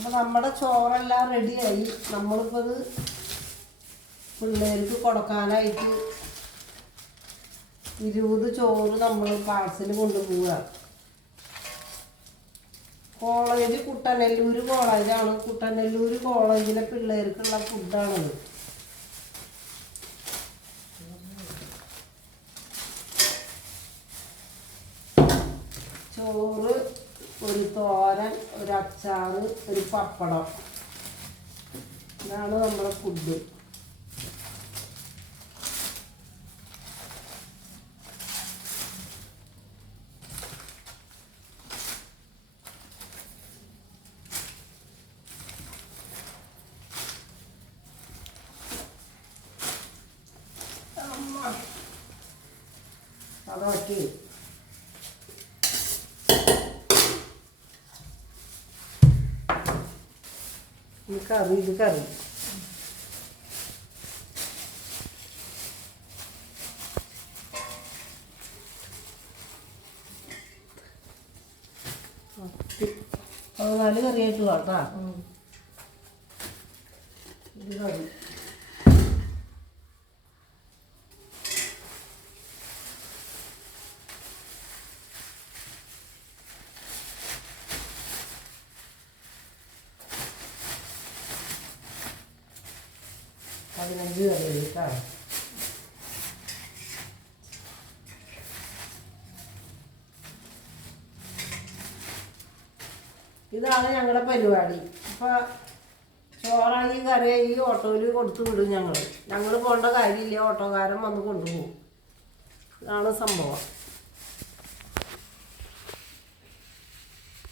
അപ്പോൾ നമ്മുടെ ചോറെല്ലാം റെഡിയായി നമ്മളിപ്പോൾ ഇത് പിള്ളേർക്ക് കൊടുക്കാനായിട്ട് ഇരുപത് ചോറ് നമ്മൾ പാഴ്സൽ കൊണ്ടുപോവുക കോളേജ് കുട്ടനെല്ലൂർ കോളേജാണ്. കുട്ടനെല്ലൂർ കോളേജിലെ പിള്ളേർക്കുള്ള ഫുഡാണത്. ചോറ് ഒരു തോരൻ ഒരു അച്ചാർ ഒരു പപ്പടം. ഇതാണ് നമ്മുടെ ഫുഡ് അതൊക്കെ. ഇത് കറി ഇത് കറി പതിനാല് കറിയായിട്ടുള്ള കേട്ടോ ഇത് കറി. പതിനഞ്ച് കറി കേട്ടാ ഇതാണ് ഞങ്ങളുടെ പരിപാടി. അപ്പോൾ ചോറായി ഈ ഓട്ടോയിൽ കൊടുത്തു വിടും ഞങ്ങൾ ഞങ്ങൾ പോകേണ്ട കാര്യമില്ല ഓട്ടോക്കാരൻ വന്ന് കൊണ്ടുപോകും. ഇതാണ് സംഭവം.